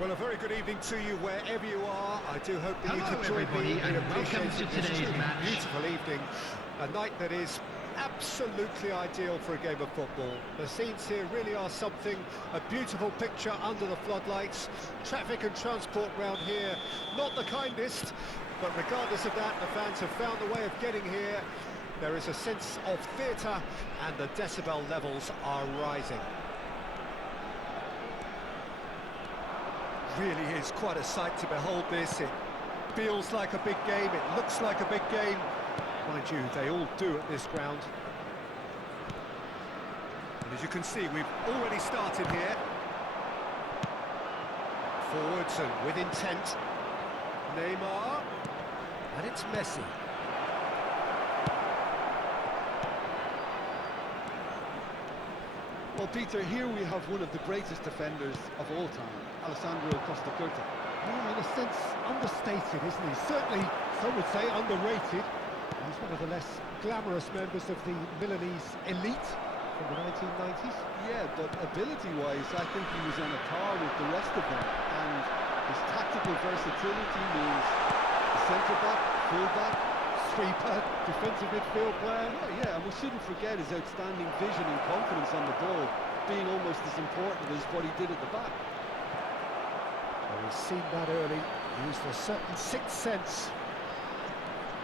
Well, a very good evening to you wherever you are. I do hope that you Hello can join everybody, me in and welcome appreciating to this today's truly match. beautiful evening. A night that is absolutely ideal for a game of football. The scenes here really are something, a beautiful picture under the floodlights. Traffic and transport round here, not the kindest, but regardless of that, the fans have found a way of getting here. There is a sense of theatre, and the decibel levels are rising. Really is quite a sight to behold this. It feels like a big game, it looks like a big game. Mind you, they all do at this ground. And as you can see, we've already started here. Forwards and with intent. Neymar. And it's Messi. Well, Peter, here we have one of the greatest defenders of all time, Alessandro Costa Curta. Well, in a sense, understated, isn't he? Certainly, some would say underrated. He's one of the less glamorous members of the Milanese elite from the 1990s. Yeah, but ability-wise, I think he was on a par with the rest of them. And his tactical versatility means the centre-back, full-back, Sweeper, defensive midfield player. oh, yeah, and we shouldn't forget his outstanding vision and confidence on the ball, being almost as important as what he did at the back. Well, he's seen that early, used a certain sixth sense.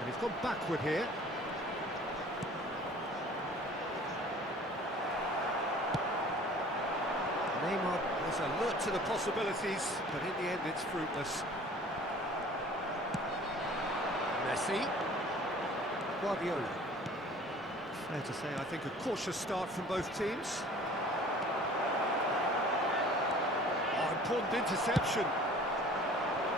And he's gone backward here. Neymar was alert to the possibilities, but in the end it's fruitless. Messi. Guardiola. Fair to say, I think, a cautious start from both teams. Oh, important interception.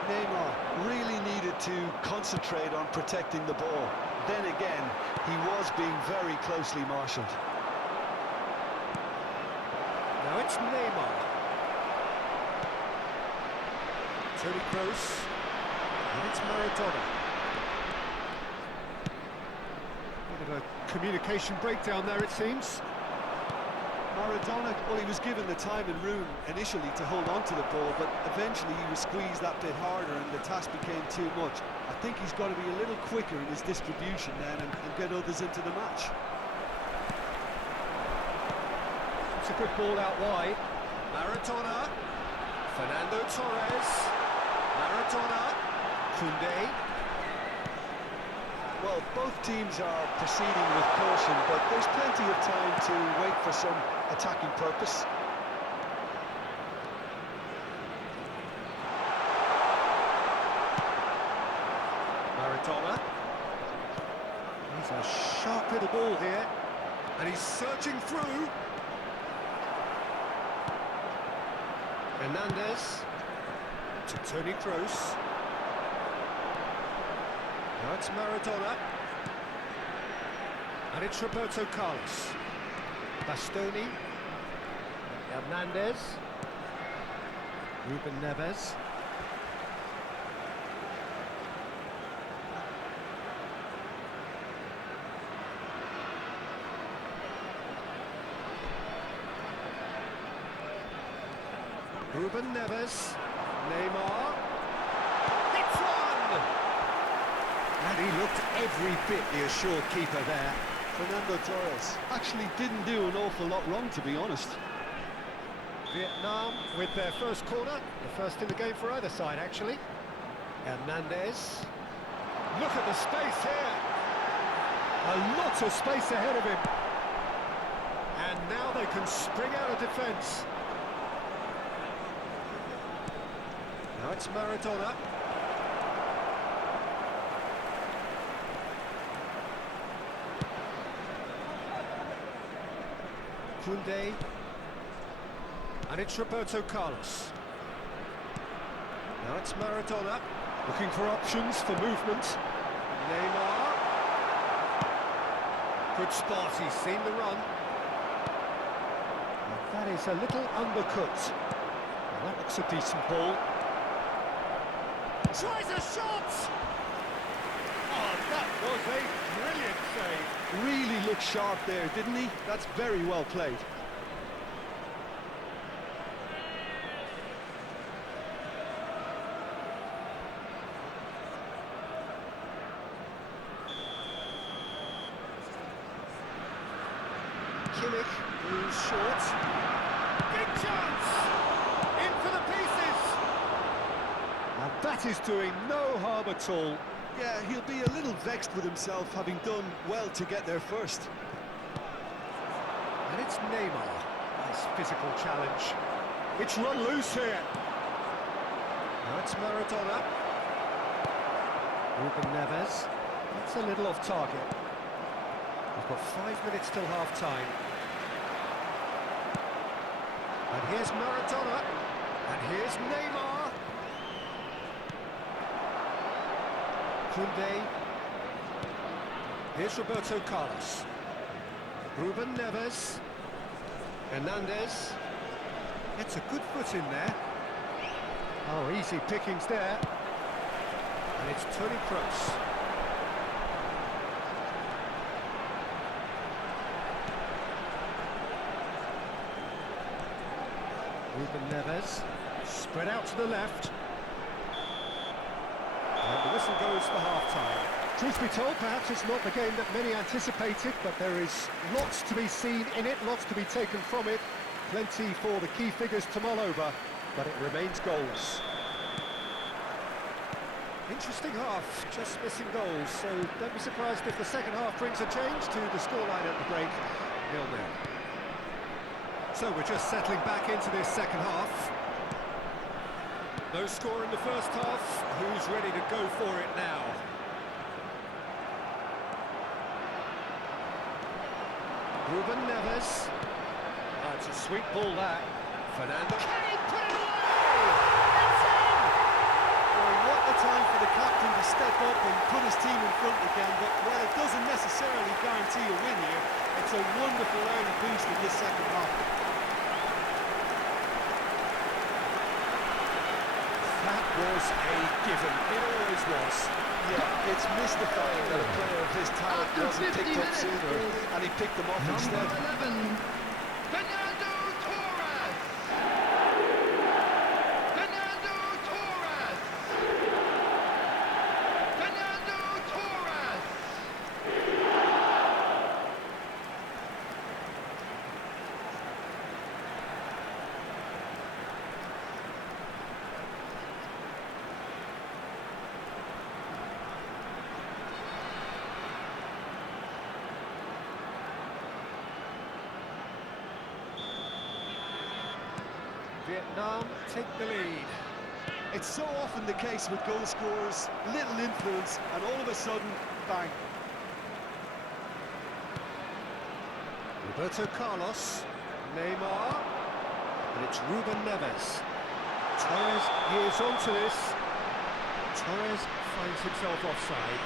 Neymar really needed to concentrate on protecting the ball. Then again, he was being very closely marshalled. Now it's Neymar. Toni Kroos. And it's Maradona. Bit of a communication breakdown there, it seems. Maradona, well, he was given the time and room initially to hold on to the ball, but eventually he was squeezed that bit harder and the task became too much. I think he's got to be a little quicker in his distribution then and get others into the match. It's a good ball out wide. Maradona. Fernando Torres. Maradona. Koundé. Well, both teams are proceeding with caution, but there's plenty of time to wait for some attacking purpose. Maradona. He's a sharp little ball here, and he's searching through. Hernandez to Toni Kroos. Now it's Maradona. And it's Roberto Carlos. Bastoni. Hernandez. Ruben Neves. Ruben Neves. Neymar. It's one! And he looked every bit the assured keeper there. Fernando Torres actually didn't do an awful lot wrong, to be honest. Vietnam with their first corner, the first in the game for either side, actually. Hernandez. Look at the space here. A lot of space ahead of him. And now they can spring out of defence. Now it's Maradona. Koundé. And it's Roberto Carlos. Now it's Maradona. Looking for options for movement. Neymar. Good spot, he's seen the run. And that is a little undercut. Well, that looks a decent ball. Tries a shot! Oh, that was a brilliant save. Really looked sharp there, didn't he? That's very well played. Kimmich moves short. Big chance! In for the pieces! And that is doing no harm at all. Yeah, he'll be a little vexed with himself, having done well to get there first. And it's Neymar. Nice physical challenge. It's run loose here. Now it's Maradona. Ruben Neves. That's a little off target. We've got 5 minutes till half-time. And here's Maradona. And here's Neymar. Koundé. Here's Roberto Carlos. Ruben Neves. Hernandez. Gets a good foot in there. Oh, easy pickings there. And it's Toni Kroos. Ruben Neves, spread out to the left. And the whistle goes for half-time. Truth be told, perhaps it's not the game that many anticipated, but there is lots to be seen in it, lots to be taken from it. Plenty for the key figures to mull over, but it remains goals. Interesting half, just missing goals, so don't be surprised if the second half brings a change to the scoreline at the break, 0-0. So we're just settling back into this second half. No score in the first half. Who's ready to go for it now? Ruben Neves. Oh, it's a sweet ball that. Fernando. Can he put it away? It's in! Well, what a time for the captain to step up and put his team in front again, but while it doesn't necessarily guarantee a win here, it's a wonderful early boost in this second half. That was a given. It always was. Yeah, it's mystifying that a player of his talent wasn't picked up sooner, and he picked them off instead. Number 11, Fernando Torres! Fernando Torres! Fernando Torres! Vietnam take the lead. It's so often the case with goal scorers, little influence, and all of a sudden, bang. Roberto Carlos, Neymar, and it's Ruben Neves. Torres hears onto this. Torres finds himself offside.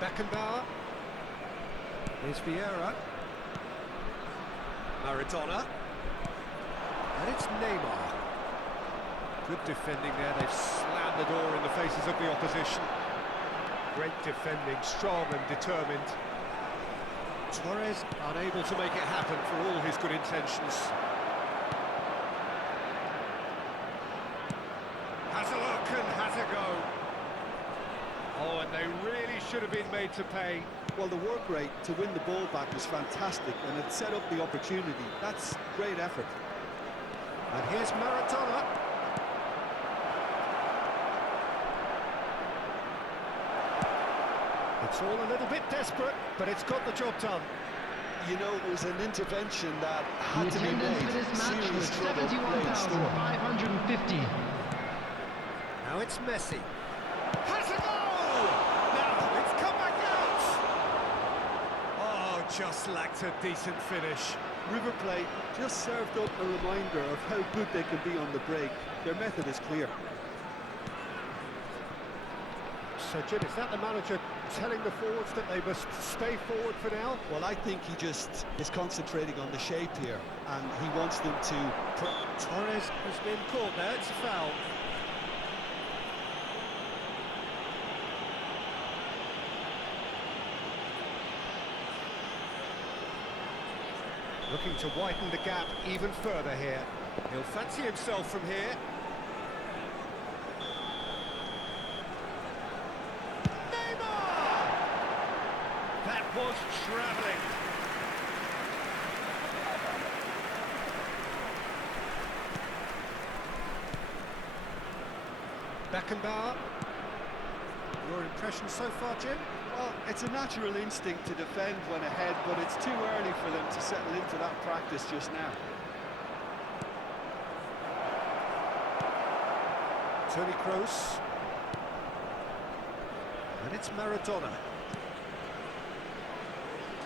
Beckenbauer. Here's Vieira. Maradona. And it's Neymar. Good defending there. They've slammed the door in the faces of the opposition. Great defending, strong and determined. Torres unable to make it happen for all his good intentions. Has a look and has a go. Oh, and they really should have been made to pay. Well, the work rate to win the ball back was fantastic, and it set up the opportunity. That's great effort. And here's Maradona. It's all a little bit desperate, but it's got the job done. You know, it was an intervention that The had to be attendance made. for this match Serious was trouble playing store. 71,550. Now it's Messi. Has a goal! Now it's come back out! Oh, just lacked a decent finish. River Plate just served up a reminder of how good they can be on the break. Their method is clear. So, Jim, is that the manager telling the forwards that they must stay forward for now? Well, I think he just is concentrating on the shape here, and he wants them to... Torres has been caught there, it's a foul. Looking to widen the gap even further here. He'll fancy himself from here. That was travelling. Beckenbauer. Your impression so far, Jim? Well, it's a natural instinct to defend when ahead, but it's too early for them to settle into that practice just now. Toni Kroos. And it's Maradona.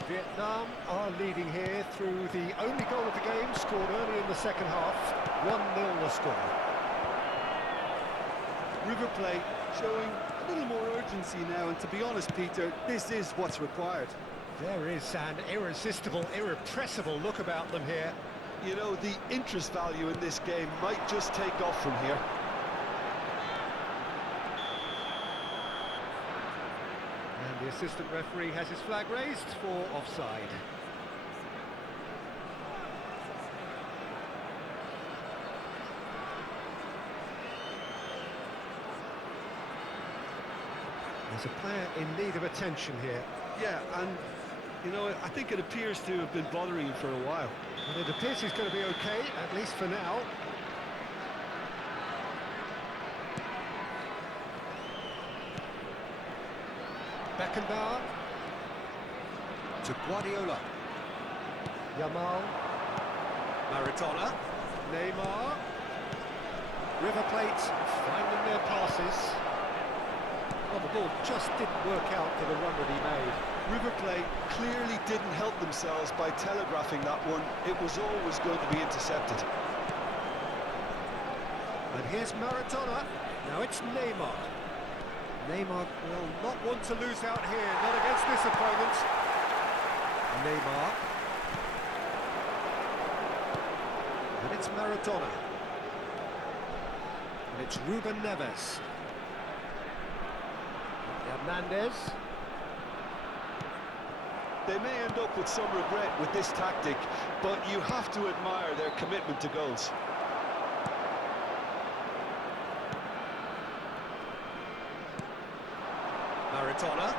Vietnam are leading here through the only goal of the game, scored early in the second half. 1-0 the score. River Plate showing a little more urgency now, and to be honest, Peter, this is what's required. There is an irresistible, irrepressible look about them here. You know, the interest value in this game might just take off from here. And the assistant referee has his flag raised for offside. There's a player in need of attention here. Yeah, and, you know, I think it appears to have been bothering him for a while. And it appears he's going to be okay, at least for now. Beckenbauer to Guardiola. Yamal. Maradona. Neymar. River Plate finding their passes. Well, the ball just didn't work out for the run that he made. River Plate clearly didn't help themselves by telegraphing that one. It was always going to be intercepted. And here's Maradona. Now it's Neymar. Neymar will not want to lose out here, not against this opponent. Neymar. And it's Maradona. And it's Ruben Neves. Hernandez. They may end up with some regret with this tactic, but you have to admire their commitment to goals. Maradona.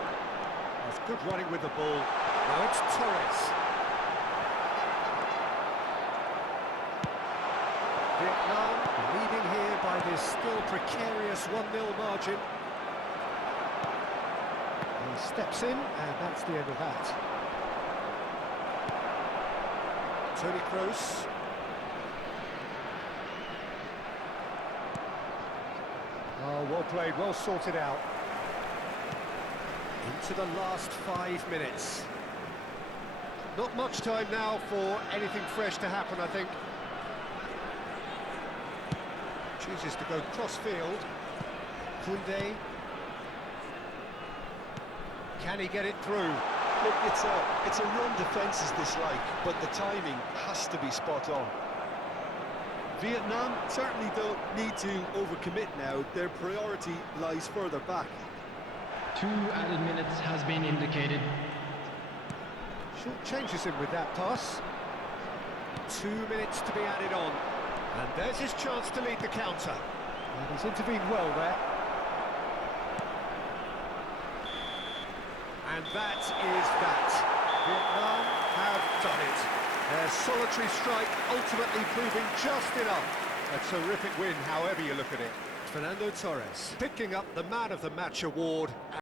That's good running with the ball. Now it's Torres. Vietnam leading here by this still precarious 1-0 margin. He steps in, and that's the end of that. Toni Kroos. Oh, well played, well sorted out. Into the last 5 minutes. Not much time now for anything fresh to happen, I think. Chooses to go cross-field. Koundé. Can he get it through? Look, it's a run defence is this like, but the timing has to be spot on. Vietnam certainly don't need to overcommit now. Their priority lies further back. 2 added minutes has been indicated. Short changes him with that pass. 2 minutes to be added on. And there's his chance to lead the counter. And he's intervened well there. And that is that. Vietnam have done it. Their solitary strike ultimately proving just enough. A terrific win, however you look at it. Fernando Torres picking up the Man of the Match award.